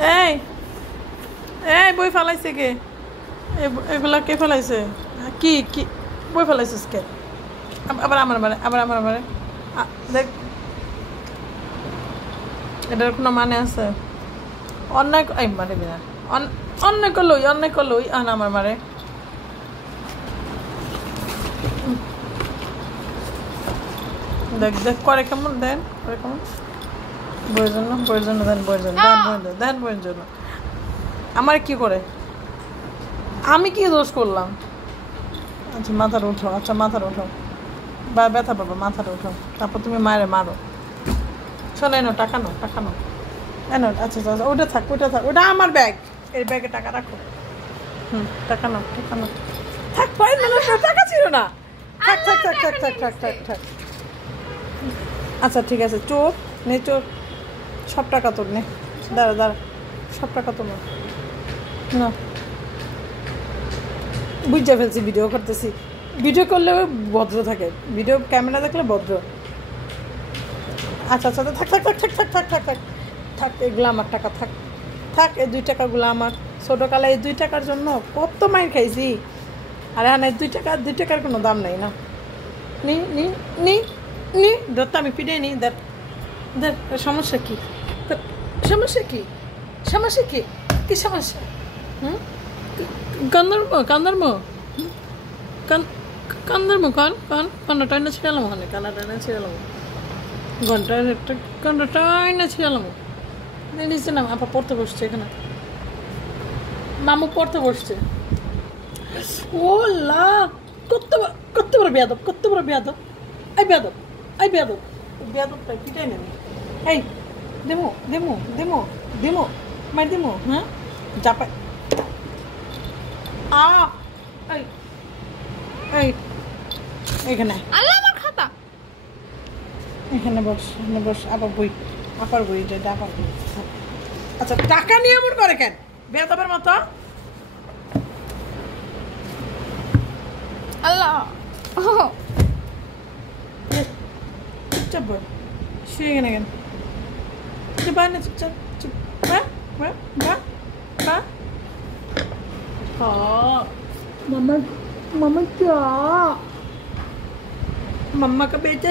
এই এই বই ফেলাইছে কে? এগুলা কে ফেলাইছে? কি কি বই ফেলাইছিস কে? আবার আমার মানে দেখ, এটার কোনো মানে আছে? অন্যায় এই মানে বিনা অন্যায় করলই আমার মারে। দেখ দেখ করে কেমন, দেন করে কেমন। বইয়ের জন্য দেন বইয়ের জন্য আমার কি করে? আমি কি দোষ করলাম? আচ্ছা মাথার উঠাও বা ব্যথা পাবো, মাথাটা উঠাও, তারপর তুমি মায়ের মারো। শোনো এনো টাকা নাও এনো। আচ্ছা ওটা থাক ওটা আমার ব্যাগ, এই ব্যাগে টাকা রাখো। টাকা নাও থাক, টাকা ছিল না। থাক। আচ্ছা ঠিক আছে, চোর নে, চোর সব টাকা তোর নে। দাঁড়া সব টাকা তোর না। বুঝতে ফেলছি, ভিডিও করতেছি। ভিডিও করলে ভদ্র থাকে, ভিডিও ক্যামেরা দেখলে ভদ্র। আচ্ছা থাক এগুলো আমার টাকা, থাক এই 2 টাকাগুলো আমার। ছোটোকালে এই 2 টাকার জন্য কত মাইর খাইছি। আর হ্যাঁ 2 টাকার কোনো দাম নাই না। নি ধরতে আমি পিড়ে নি। দেখ সমস্যা কি? কি সমস্যা? কান্দারমো কান্নাটা না ছিলাম, ঘন্টাটাই না ছিলাম। নিচে আপা পড়তে বসছে এখানে, মামু পড়তে বসছে। ও লা কত বড় বেয়াদব এই বেয়াদবটা পিটাই নেবে। এই দেমো মার দেমো। হ্যাঁ চাপা এইখানে আল্লাহ আমার খাতা, এখানে বস আবার বই, আপার বই এটা আপার বই। আচ্ছা টাকা নিয়ে এমন করে কেন বেয়াদবের মতো? আল্লাহ চুপচাপ বল, শুয়ে গেলে কেন? না চুপচাপ চুপ। মাম্মা क्या मम्मा का बेटा